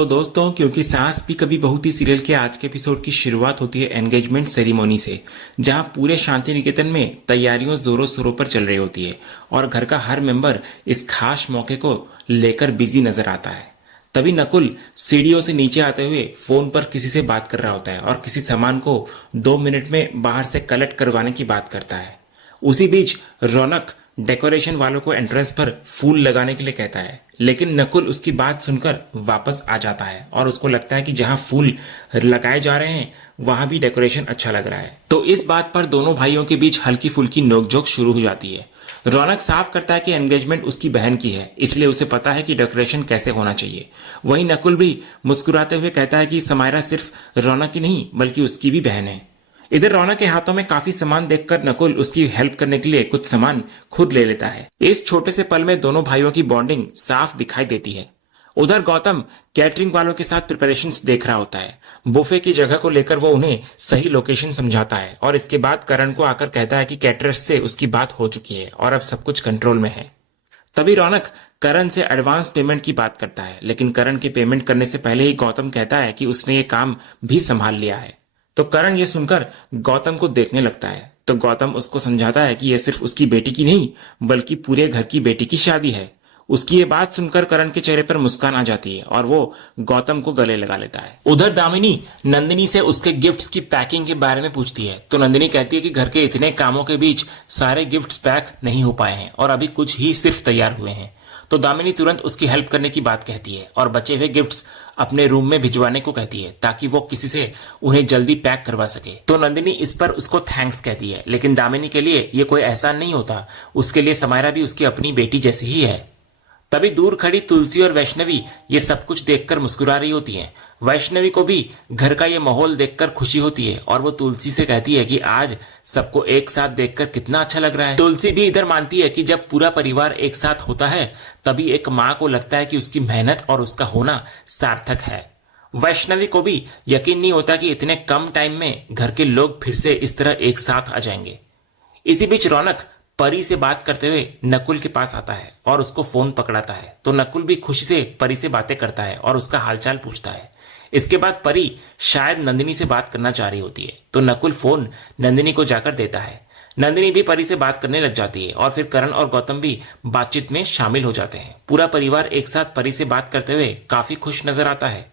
तो दोस्तों, क्योंकि सास भी कभी बहू थी सीरियल के आज के एपिसोड की शुरुआत होती है एंगेजमेंट सेरेमनी से, जहां पूरे शांति निकेतन में तैयारियों जोरों शोरों पर चल रही होती है और घर का हर मेंबर इस खास मौके को लेकर बिजी नजर आता है। तभी नकुल सीढ़ियों से नीचे आते हुए फोन पर किसी से बात कर रहा होता है और किसी सामान को 2 मिनट में बाहर से कलेक्ट करवाने की बात करता है। उसी बीच रौनक डेकोरेशन वालों को एंट्रेंस पर फूल लगाने के लिए कहता है, लेकिन नकुल उसकी बात सुनकर वापस आ जाता है और उसको लगता है कि जहां फूल लगाए जा रहे हैं वहां भी डेकोरेशन अच्छा लग रहा है। तो इस बात पर दोनों भाइयों के बीच हल्की फुल्की नोकझोंक शुरू हो जाती है। रौनक साफ करता है कि एंगेजमेंट उसकी बहन की है, इसलिए उसे पता है कि डेकोरेशन कैसे होना चाहिए। वहीं नकुल भी मुस्कुराते हुए कहता है कि समायरा सिर्फ रौनक की नहीं बल्कि उसकी भी बहन है। इधर रौनक के हाथों में काफी सामान देखकर नकुल उसकी हेल्प करने के लिए कुछ सामान खुद ले लेता है। इस छोटे से पल में दोनों भाइयों की बॉन्डिंग साफ दिखाई देती है। उधर गौतम कैटरिंग वालों के साथ प्रिपरेशंस देख रहा होता है। बुफे की जगह को लेकर वो उन्हें सही लोकेशन समझाता है और इसके बाद करण को आकर कहता है कि कैटरर्स से उसकी बात हो चुकी है और अब सब कुछ कंट्रोल में है। तभी रौनक करण से एडवांस पेमेंट की बात करता है, लेकिन करण के पेमेंट करने से पहले ही गौतम कहता है कि उसने ये काम भी संभाल लिया है। तो करण ये सुनकर गौतम को देखने लगता है, तो गौतम उसको समझाता है कि यह सिर्फ उसकी बेटी की नहीं बल्कि पूरे घर की बेटी की शादी है। उसकी ये बात सुनकर करण के चेहरे पर मुस्कान आ जाती है और वो गौतम को गले लगा लेता है। उधर दामिनी नंदिनी से उसके गिफ्ट्स की पैकिंग के बारे में पूछती है, तो नंदिनी कहती है कि घर के इतने कामों के बीच सारे गिफ्ट्स पैक नहीं हो पाए हैं और अभी कुछ ही सिर्फ तैयार हुए हैं। तो दामिनी तुरंत उसकी हेल्प करने की बात कहती है और बचे हुए गिफ्ट्स अपने रूम में भिजवाने को कहती है ताकि वो किसी से उन्हें जल्दी पैक करवा सके। तो नंदिनी इस पर उसको थैंक्स कहती है, लेकिन दामिनी के लिए ये कोई एहसान नहीं होता, उसके लिए समायरा भी उसकी अपनी बेटी जैसी ही है। तभी दूर खड़ी तुलसी और वैष्णवी ये सब कुछ देखकर मुस्कुरा रही होती हैं। वैष्णवी को भी घर का ये माहौल देखकर खुशी होती है और वो तुलसी से कहती है कि आज सबको एक साथ देखकर कितना अच्छा लग रहा है। तुलसी भी इधर मानती है कि जब पूरा परिवार एक साथ होता है तभी एक माँ को लगता है कि उसकी मेहनत और उसका होना सार्थक है। वैष्णवी को भी यकीन नहीं होता कि इतने कम टाइम में घर के लोग फिर से इस तरह एक साथ आ जाएंगे। इसी बीच रौनक परी से बात करते हुए नकुल के पास आता है और उसको फोन पकड़ाता है, तो नकुल भी खुशी से परी से बातें करता है और उसका हालचाल पूछता है। इसके बाद परी शायद नंदिनी से बात करना चाह रही होती है, तो नकुल फोन नंदिनी को जाकर देता है। नंदिनी भी परी से बात करने लग जाती है और फिर करण और गौतम भी बातचीत में शामिल हो जाते हैं। पूरा परिवार एक साथ परी से बात करते हुए काफी खुश नजर आता है।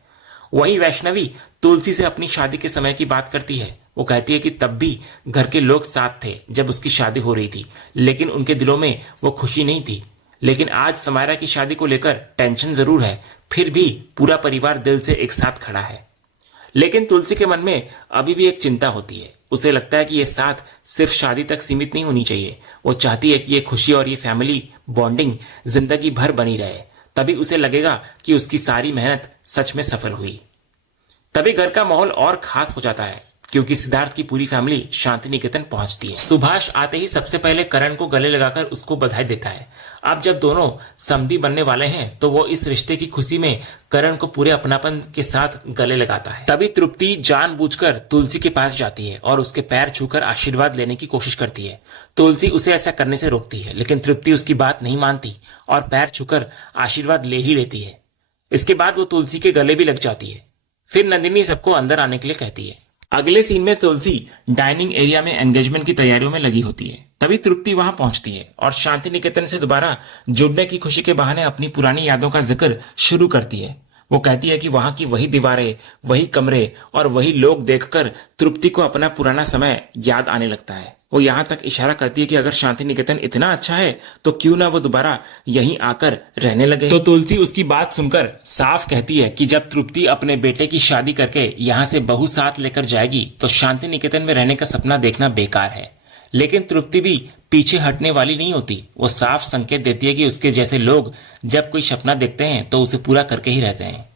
वहीं वैष्णवी तुलसी से अपनी शादी के समय की बात करती है। वो कहती है कि तब भी घर के लोग साथ थे जब उसकी शादी हो रही थी, लेकिन उनके दिलों में वो खुशी नहीं थी। लेकिन आज समायरा की शादी को लेकर टेंशन जरूर है, फिर भी पूरा परिवार दिल से एक साथ खड़ा है। लेकिन तुलसी के मन में अभी भी एक चिंता होती है। उसे लगता है कि ये साथ सिर्फ शादी तक सीमित नहीं होनी चाहिए। वो चाहती है कि ये खुशी और ये फैमिली बॉन्डिंग जिंदगी भर बनी रहे, तभी उसे लगेगा कि उसकी सारी मेहनत सच में सफल हुई। तभी घर का माहौल और खास हो जाता है क्योंकि सिद्धार्थ की पूरी फैमिली शांति निकेतन पहुंचती है। सुभाष आते ही सबसे पहले करण को गले लगाकर उसको बधाई देता है। अब जब दोनों समधी बनने वाले हैं तो वो इस रिश्ते की खुशी में करण को पूरे अपनापन के साथ गले लगाता है। तभी तृप्ति जानबूझकर तुलसी के पास जाती है और उसके पैर छूकर आशीर्वाद लेने की कोशिश करती है। तुलसी उसे ऐसा करने से रोकती है, लेकिन तृप्ति उसकी बात नहीं मानती और पैर छूकर आशीर्वाद ले ही लेती है। इसके बाद वो तुलसी के गले भी लग जाती है। फिर नंदिनी सबको अंदर आने के लिए कहती है। अगले सीन में तुलसी डाइनिंग एरिया में एंगेजमेंट की तैयारियों में लगी होती है। तभी तृप्ति वहां पहुंचती है और शांति निकेतन से दोबारा जुड़ने की खुशी के बहाने अपनी पुरानी यादों का जिक्र शुरू करती है। वो कहती है कि वहां की वही दीवारें, वही कमरे और वही लोग देखकर तृप्ति को अपना पुराना समय याद आने लगता है। वो यहाँ तक इशारा करती है कि अगर शांति निकेतन इतना अच्छा है तो क्यों ना वो दोबारा यहीं आकर रहने लगे। तो तुलसी उसकी बात सुनकर साफ कहती है कि जब तृप्ति अपने बेटे की शादी करके यहाँ से बहू साथ लेकर जाएगी तो शांति निकेतन में रहने का सपना देखना बेकार है। लेकिन तृप्ति भी पीछे हटने वाली नहीं होती। वो साफ संकेत देती है कि उसके जैसे लोग जब कोई सपना देखते हैं तो उसे पूरा करके ही रहते हैं।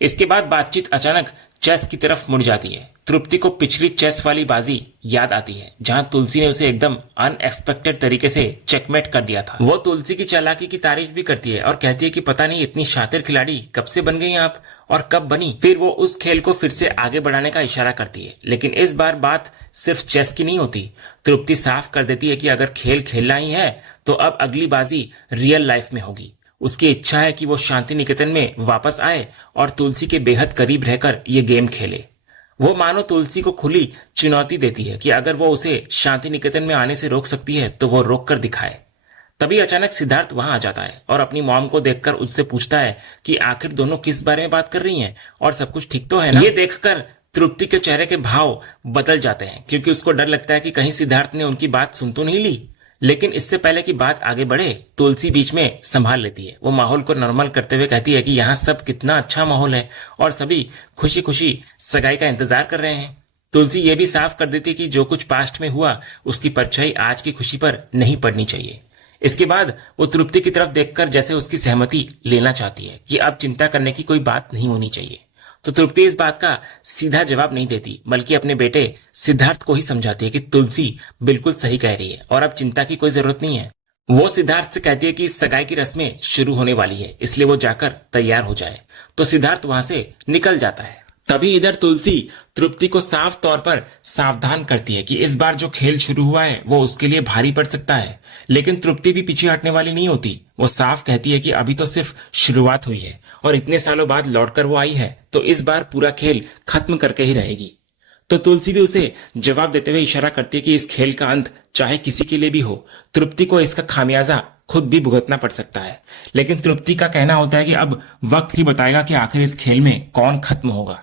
इसके बाद बातचीत अचानक चेस की तरफ मुड़ जाती है। तृप्ति को पिछली चेस वाली बाजी याद आती है जहां तुलसी ने उसे एकदम अनएक्सपेक्टेड तरीके से चेकमेट कर दिया था। वो तुलसी की चालाकी की तारीफ भी करती है और कहती है कि पता नहीं इतनी शातिर खिलाड़ी कब से बन गई आप और कब बनी। फिर वो उस खेल को फिर से आगे बढ़ाने का इशारा करती है, लेकिन इस बार बात सिर्फ चेस की नहीं होती। तृप्ति साफ कर देती है कि अगर खेल खेलना ही है तो अब अगली बाजी रियल लाइफ में होगी। उसकी इच्छा है कि वो शांति निकेतन में वापस आए और तुलसी के बेहद करीब रहकर ये गेम खेले। वो मानो तुलसी को खुली चुनौती देती है कि अगर वो उसे शांति निकेतन में आने से रोक सकती है तो वो रोक कर दिखाए। तभी अचानक सिद्धार्थ वहां आ जाता है और अपनी मॉम को देखकर उससे पूछता है कि आखिर दोनों किस बारे में बात कर रही हैं और सब कुछ ठीक तो है ना। ये देखकर तृप्ति के चेहरे के भाव बदल जाते हैं क्योंकि उसको डर लगता है कि कहीं सिद्धार्थ ने उनकी बात सुन तो नहीं ली। लेकिन इससे पहले कि बात आगे बढ़े, तुलसी बीच में संभाल लेती है। वो माहौल को नॉर्मल करते हुए कहती है कि यहाँ सब कितना अच्छा माहौल है और सभी खुशी खुशी सगाई का इंतजार कर रहे हैं। तुलसी ये भी साफ कर देती है कि जो कुछ पास्ट में हुआ उसकी परछाई आज की खुशी पर नहीं पड़नी चाहिए। इसके बाद वो तृप्ति की तरफ देखकर जैसे उसकी सहमति लेना चाहती है कि अब चिंता करने की कोई बात नहीं होनी चाहिए। तो तृप्ति इस बात का सीधा जवाब नहीं देती, बल्कि अपने बेटे सिद्धार्थ को ही समझाती है कि तुलसी बिल्कुल सही कह रही है और अब चिंता की कोई जरूरत नहीं है। वो सिद्धार्थ से कहती है कि सगाई की रस्में शुरू होने वाली है, इसलिए वो जाकर तैयार हो जाए। तो सिद्धार्थ वहां से निकल जाता है। तभी इधर तुलसी तृप्ति को साफ तौर पर सावधान करती है कि इस बार जो खेल शुरू हुआ है वो उसके लिए भारी पड़ सकता है। लेकिन तृप्ति भी पीछे हटने वाली नहीं होती। वो साफ कहती है कि अभी तो सिर्फ शुरुआत हुई है और इतने सालों बाद लौटकर वो आई है तो इस बार पूरा खेल खत्म करके ही रहेगी। तो तुलसी भी उसे जवाब देते हुए इशारा करती है कि इस खेल का अंत चाहे किसी के लिए भी हो, तृप्ति को इसका खामियाजा खुद भी भुगतना पड़ सकता है। लेकिन तृप्ति का कहना होता है कि अब वक्त ही बताएगा कि आखिर इस खेल में कौन खत्म होगा।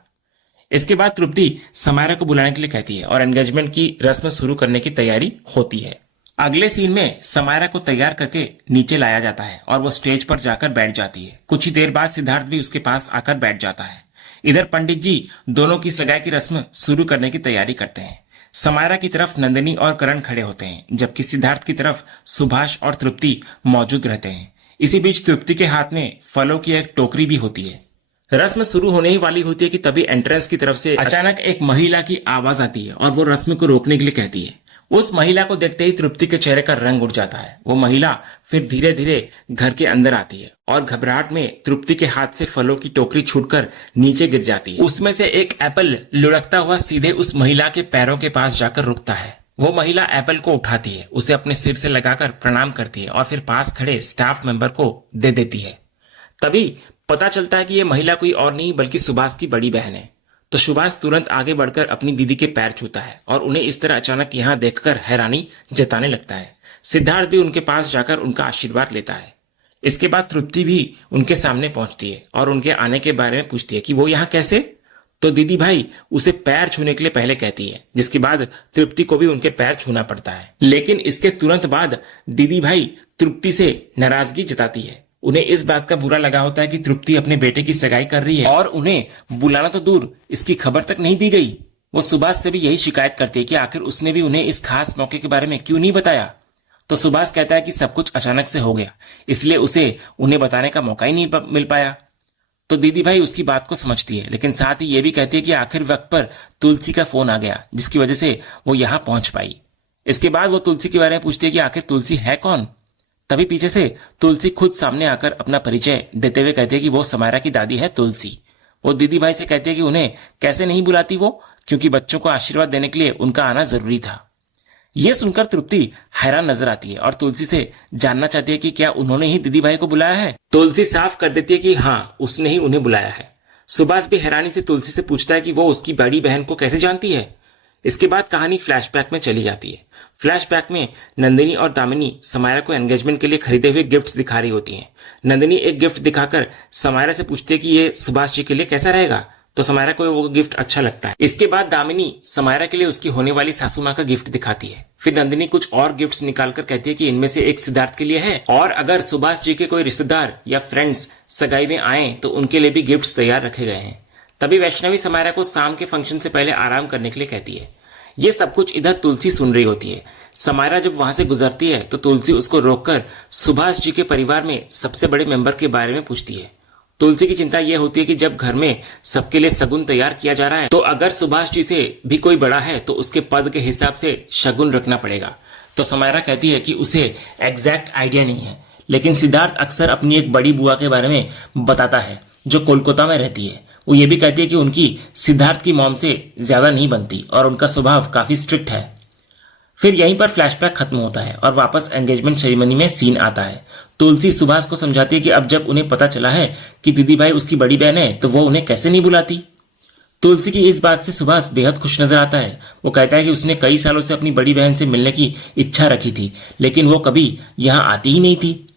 इसके बाद तृप्ति समायरा को बुलाने के लिए कहती है और एंगेजमेंट की रस्म शुरू करने की तैयारी होती है। अगले सीन में समायरा को तैयार करके नीचे लाया जाता है और वो स्टेज पर जाकर बैठ जाती है। कुछ ही देर बाद सिद्धार्थ भी उसके पास आकर बैठ जाता है। इधर पंडित जी दोनों की सगाई की रस्म शुरू करने की तैयारी करते हैं। समायरा की तरफ नंदिनी और करण खड़े होते हैं, जबकि सिद्धार्थ की तरफ सुभाष और तृप्ति मौजूद रहते हैं। इसी बीच तृप्ति के हाथ में फलों की एक टोकरी भी होती है। रस्म शुरू होने ही वाली होती है कि तभी एंट्रेंस की तरफ से अचानक एक महिला की आवाज आती है और वो रस्म को रोकने के लिए कहती है। उस महिला को देखते ही तृप्ति के चेहरे का रंग उड़ जाता है। वो महिला फिर धीरे धीरे घर के अंदर आती है और घबराहट में तृप्ति के हाथ से फलों की टोकरी छूटकर नीचे गिर जाती है। उसमें से एक एप्पल लुढ़कता हुआ सीधे उस महिला के पैरों के पास जाकर रुकता है। वो महिला एप्पल को उठाती है, उसे अपने सिर से लगाकर प्रणाम करती है और फिर पास खड़े स्टाफ मेंबर को दे देती है। तभी पता चलता है कि ये महिला कोई और नहीं बल्कि सुभाष की बड़ी बहन है। तो सुभाष तुरंत आगे बढ़कर अपनी दीदी के पैर छूता है और उन्हें इस तरह अचानक यहाँ देखकर हैरानी जताने लगता है। सिद्धार्थ भी उनके पास जाकर उनका आशीर्वाद लेता है। इसके बाद तृप्ति भी उनके सामने पहुंचती है और उनके आने के बारे में पूछती है कि वो यहाँ कैसे। तो दीदी भाई उसे पैर छूने के लिए पहले कहती है, जिसके बाद तृप्ति को भी उनके पैर छूना पड़ता है। लेकिन इसके तुरंत बाद दीदी भाई तृप्ति से नाराजगी जताती है। उन्हें इस बात का बुरा लगा होता है कि तृप्ति अपने बेटे की सगाई कर रही है और उन्हें बुलाना तो दूर, इसकी खबर तक नहीं दी गई। वो सुभाष से भी यही शिकायत करती है कि आखिर उसने भी उन्हें इस खास मौके के बारे में क्यों नहीं बताया। तो सुभाष कहता है कि सब कुछ अचानक से हो गया, इसलिए उसे उन्हें बताने का मौका ही नहीं मिल पाया। तो दीदी भाई उसकी बात को समझती है, लेकिन साथ ही ये भी कहती है कि आखिर वक्त पर तुलसी का फोन आ गया, जिसकी वजह से वो यहाँ पहुंच पाई। इसके बाद वो तुलसी के बारे में पूछती है कि आखिर तुलसी है कौन। तभी पीछे से तुलसी खुद सामने आकर अपना परिचय देते हुए कहती है कि वो समायरा की दादी है तुलसी। वो दीदी भाई से कहती है कि उन्हें कैसे नहीं बुलाती वो, क्योंकि बच्चों को आशीर्वाद देने के लिए उनका आना जरूरी था। ये सुनकर तृप्ति हैरान नजर आती है और तुलसी से जानना चाहती है कि क्या उन्होंने ही दीदी भाई को बुलाया है। तुलसी साफ कर देती है कि हाँ, उसने ही उन्हें बुलाया है। सुभाष भी हैरानी से तुलसी से पूछता है कि वो उसकी बड़ी बहन को कैसे जानती है। इसके बाद कहानी फ्लैशबैक में चली जाती है। फ्लैशबैक में नंदिनी और दामिनी समायरा को एंगेजमेंट के लिए खरीदे हुए गिफ्ट्स दिखा रही होती हैं। नंदिनी एक गिफ्ट दिखाकर समायरा से पूछती है कि ये सुभाष जी के लिए कैसा रहेगा, तो समायरा को वो गिफ्ट अच्छा लगता है। इसके बाद दामिनी समायरा के लिए उसकी होने वाली सासू माँ का गिफ्ट दिखाती है। फिर नंदिनी कुछ और गिफ्ट्स निकालकर कहती है कि इनमें से एक सिद्धार्थ के लिए है और अगर सुभाष जी के कोई रिश्तेदार या फ्रेंड्स सगाई में आए तो उनके लिए भी गिफ्ट्स तैयार रखे गए हैं। तभी वैष्णवी समायरा को शाम के फंक्शन से पहले आराम करने के लिए कहती है। ये सब कुछ इधर तुलसी सुन रही होती है। समायरा जब वहां से गुजरती है तो तुलसी उसको रोककर सुभाष जी के परिवार में सबसे बड़े मेंबर के बारे में पूछती है। तुलसी की चिंता यह होती है कि जब घर में सबके लिए शगुन तैयार किया जा रहा है तो अगर सुभाष जी से भी कोई बड़ा है तो उसके पद के हिसाब से शगुन रखना पड़ेगा। तो समायरा कहती है कि उसे एग्जैक्ट आइडिया नहीं है, लेकिन सिद्धार्थ अक्सर अपनी एक बड़ी बुआ के बारे में बताता है जो कोलकाता में रहती है। वो ये भी कहती है कि उनकी सिद्धार्थ की मॉम से ज्यादा नहीं बनती और उनका स्वभाव काफी स्ट्रिक्ट है। फिर यहीं पर फ्लैशबैक खत्म होता है और वापस एंगेजमेंट सेरेमनी में सीन आता है। तुलसी सुभाष को समझाती है कि अब जब उन्हें पता चला है कि दीदी भाई उसकी बड़ी बहन है तो वो उन्हें कैसे नहीं बुलाती। तुलसी की इस बात से सुभाष बेहद खुश नजर आता है। वो कहता है कि उसने कई सालों से अपनी बड़ी बहन से मिलने की इच्छा रखी थी, लेकिन वो कभी यहाँ आती ही नहीं थी।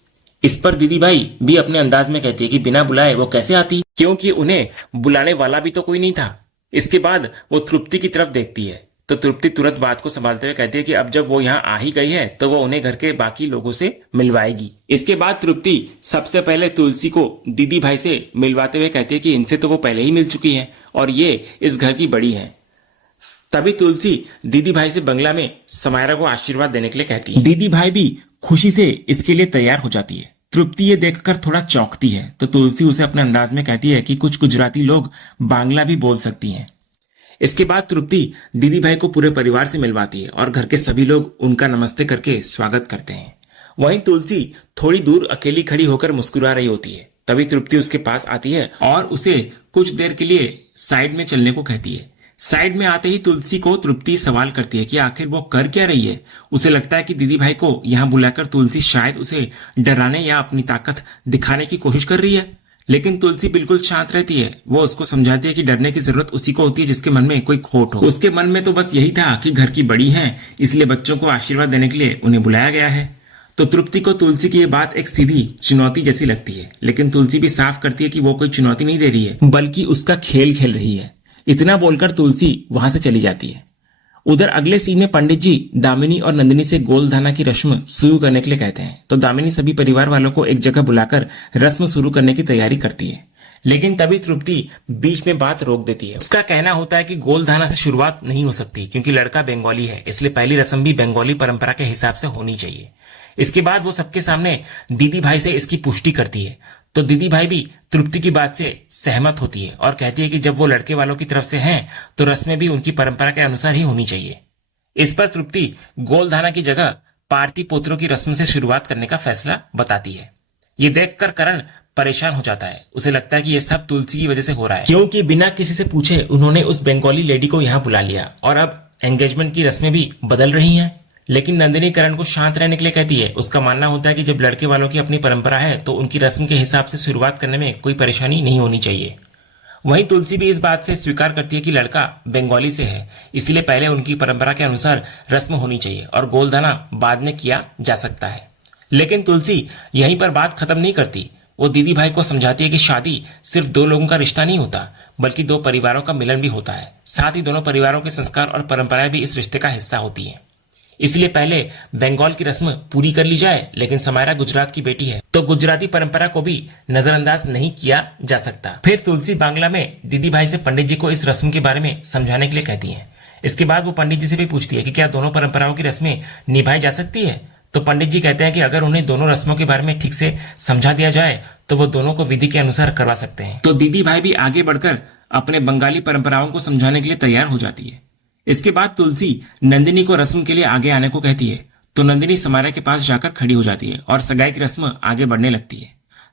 इस पर दीदी भाई भी अपने अंदाज में कहती है कि बिना बुलाए वो कैसे आती, क्योंकि उन्हें बुलाने वाला भी तो कोई नहीं था। इसके बाद वो तृप्ति की तरफ देखती है तो तृप्ति तुरंत बात को संभालते हुए कहती है कि अब जब वो यहाँ आ ही गई है तो वो उन्हें घर के बाकी लोगों से मिलवाएगी। इसके बाद तृप्ति सबसे पहले तुलसी को दीदी भाई से मिलवाते हुए कहती है कि इनसे तो वो पहले ही मिल चुकी है और ये इस घर की बड़ी है। तभी तुलसी दीदी भाई से बंगला में समायरा को आशीर्वाद देने के लिए कहती है। दीदी भाई भी खुशी से इसके लिए तैयार हो जाती है। तृप्ति ये देखकर थोड़ा चौंकती है तो तुलसी उसे अपने अंदाज में कहती है कि कुछ गुजराती लोग बांग्ला भी बोल सकती हैं। इसके बाद तृप्ति दीदी भाई को पूरे परिवार से मिलवाती है और घर के सभी लोग उनका नमस्ते करके स्वागत करते हैं। वहीं तुलसी थोड़ी दूर अकेली खड़ी होकर मुस्कुरा रही होती है। तभी तृप्ति उसके पास आती है और उसे कुछ देर के लिए साइड में चलने को कहती है। साइड में आते ही तुलसी को तृप्ति सवाल करती है कि आखिर वो कर क्या रही है। उसे लगता है कि दीदी भाई को यहाँ बुलाकर तुलसी शायद उसे डराने या अपनी ताकत दिखाने की कोशिश कर रही है, लेकिन तुलसी बिल्कुल शांत रहती है। वो उसको समझाती है कि डरने की जरूरत उसी को होती है जिसके मन में कोई खोट हो। उसके मन में तो बस यही था कि घर की बड़ी हैं, इसलिए बच्चों को आशीर्वाद देने के लिए उन्हें बुलाया गया है। तो तृप्ति को तुलसी की ये बात एक सीधी चुनौती जैसी लगती है, लेकिन तुलसी भी साफ करती है कि वो कोई चुनौती नहीं दे रही है बल्कि उसका खेल खेल रही है। इतना बोलकर तुलसी वहां से चली जाती है। उधर अगले सीन में पंडित जी दामिनी और नंदिनी से गोलधाना की रस्म शुरू करने के लिए कहते हैं तो दामिनी सभी परिवार वालों को एक जगह बुलाकर रस्म शुरू करने की तैयारी करती है, लेकिन तभी तृप्ति बीच में बात रोक देती है। उसका कहना होता है कि गोलधाना से शुरुआत नहीं हो सकती क्योंकि लड़का बंगाली है, इसलिए पहली रस्म भी बंगाली परंपरा के हिसाब से होनी चाहिए। इसके बाद वो सबके सामने दीदी भाई से इसकी पुष्टि करती है तो दीदी भाई भी तृप्ति की बात से सहमत होती है और कहती है कि जब वो लड़के वालों की तरफ से हैं तो रस्में भी उनकी परंपरा के अनुसार ही होनी चाहिए। इस पर तृप्ति गोलधाना की जगह पार्थी पोत्रों की रस्म से शुरुआत करने का फैसला बताती है। ये देखकर करण परेशान हो जाता है। उसे लगता है कि ये सब तुलसी की वजह से हो रहा है, क्योंकि बिना किसी से पूछे उन्होंने उस बंगाली लेडी को यहाँ बुला लिया और अब एंगेजमेंट की रस्में भी बदल रही हैं। लेकिन नंदिनी करण को शांत रहने के लिए कहती है। उसका मानना होता है कि जब लड़के वालों की अपनी परंपरा है तो उनकी रस्म के हिसाब से शुरुआत करने में कोई परेशानी नहीं होनी चाहिए। वहीं तुलसी भी इस बात से स्वीकार करती है कि लड़का बंगाली से है, इसलिए पहले उनकी परंपरा के अनुसार रस्म होनी चाहिए और गोलधाना बाद में किया जा सकता है। लेकिन तुलसी यहीं पर बात खत्म नहीं करती। वो दीदी भाई को समझाती है कि शादी सिर्फ दो लोगों का रिश्ता नहीं होता बल्कि दो परिवारों का मिलन भी होता है। साथ ही दोनों परिवारों के संस्कार और परंपराएं भी इस रिश्ते का हिस्सा होती हैं। इसलिए पहले बंगाल की रस्म पूरी कर ली जाए, लेकिन समायरा गुजरात की बेटी है तो गुजराती परंपरा को भी नजरअंदाज नहीं किया जा सकता। फिर तुलसी बांग्ला में दीदी भाई से पंडित जी को इस रस्म के बारे में समझाने के लिए कहती है। इसके बाद वो पंडित जी से भी पूछती है कि क्या दोनों परंपराओं की रस्में निभाई जा सकती है। तो पंडित जी कहते हैं कि अगर उन्हें दोनों रस्मों के बारे में ठीक से समझा दिया जाए तो वो दोनों को विधि के अनुसार करवा सकते हैं। तो दीदी भाई भी आगे बढ़कर अपने बंगाली परंपराओं को समझाने के लिए तैयार हो जाती है। इसके बाद तुलसी नंदिनी को रस्म के लिए आगे आने को कहती है तो नंदिनी समायरा के पास जाकर खड़ी हो जाती है और सगाई की रस्म आगे बढ़ने लगती है।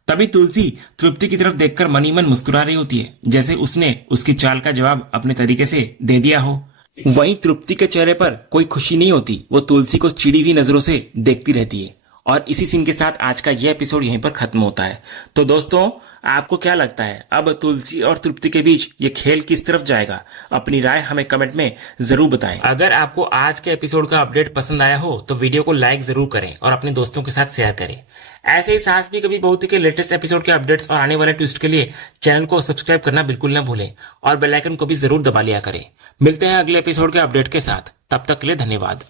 तभी तुलसी तृप्ति की तरफ देखकर मन ही मन मुस्कुरा रही होती है, जैसे उसने उसकी चाल का जवाब अपने तरीके से दे दिया हो। वहीं तृप्ति के चेहरे पर कोई खुशी नहीं होती, वो तुलसी को चिड़ी हुई नजरों से देखती रहती है। और इसी सीन के साथ आज का यह एपिसोड यहीं पर खत्म होता है। तो दोस्तों, आपको क्या लगता है अब तुलसी और तृप्ति के बीच ये खेल किस तरफ जाएगा? अपनी राय हमें कमेंट में जरूर बताएं। अगर आपको आज के एपिसोड का अपडेट पसंद आया हो तो वीडियो को लाइक जरूर करें और अपने दोस्तों के साथ शेयर करें। ऐसे ही साहस भी कभी बहुत के लेटेस्ट एपिसोड के अपडेट्स और आने वाले ट्विस्ट के लिए चैनल को सब्सक्राइब करना बिल्कुल ना भूलें और बेल आइकन को भी जरूर दबा लिया करें। मिलते हैं अगले एपिसोड के अपडेट के साथ, तब तक के लिए धन्यवाद।